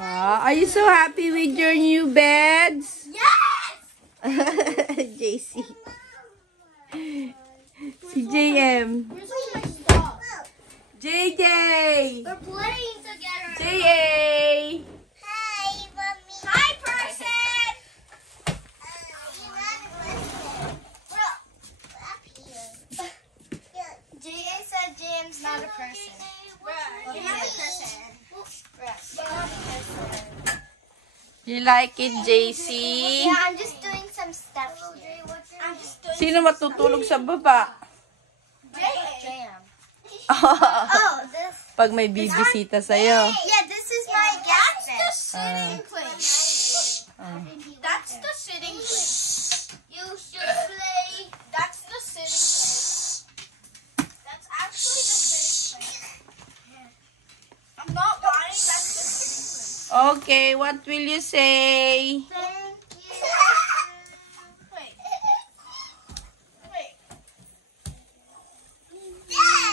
Are you so happy with your new beds? Yes! JC. Si JM. Where's all my stuff? JJ. We're playing together. JA. Hi, mommy. Hi, person. JA said James not a person. You're not a person. You like it, JC? Yeah, I'm just doing some stuff here. I'm just doing Sino matutulog sa baba? jam. Oh, this. Pag may bibisita sa'yo. Yeah, this is my guest bed. Sitting place. That's the sitting place. You should play. That's the sitting place. That's actually the sitting place. I'm not lying. That's the sitting place. Okay, what will you say? Thank you. Wait. Wait.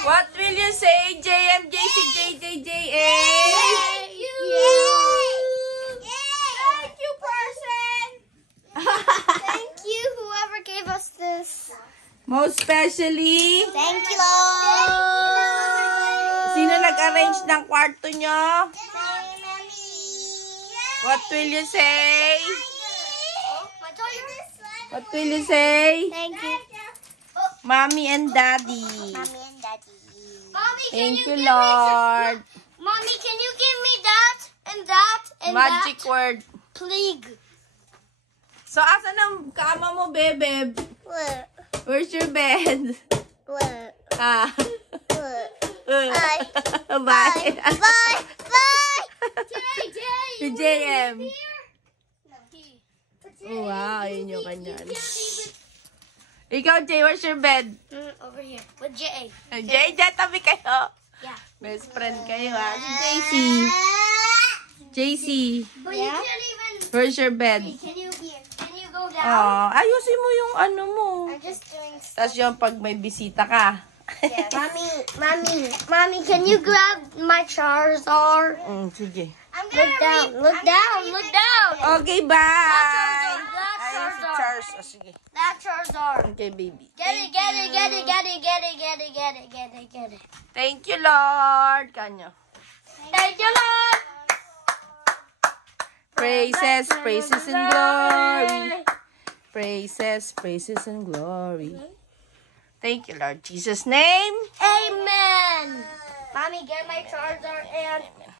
What will you say, JM, JC, JJ, JA? Thank you. Thank you, person. Thank you, whoever gave us this. Most especially, Thank you, Lord. sino nag-arrange ng kwarto nyo? What will you say? What will you say? Thank you. Mommy and Daddy. Mommy and Daddy. Mommy, Thank you, Lord. Mommy, can you give me that and that and Magic that? word. Please. So, asan ang kama mo, bebe? What? Where's your bed? What? Ah. What? Bye. Bye. Bye. Bye. Si JM. Oh, wow, yun yung kanyan. Ikaw, Jay, where's your bed? Over here with J. Jay, dyan tabi kayo. Yeah. Best friend kayo, ha? Si JC. JC, But you can't even. where's your bed? Can you go down? Ayusin mo yung ano mo. I'm just doing. Tapos yung pag may bisita ka. Yeah. Mommy, can you grab my Charizard? Sige. Look down, look down, look down. Okay, bye. That's Ayun si Charizard. Charles. Sige. That Charizard. Okay, baby. Get it, get it, get it, get it, get it, get it, get it, get it, get it. Thank you, Lord. Kanyo. Thank you, Lord. Praises, praises and glory. Praises, praises and glory. Thank you, Lord. Jesus' name. Amen. Mommy, get my Charizard and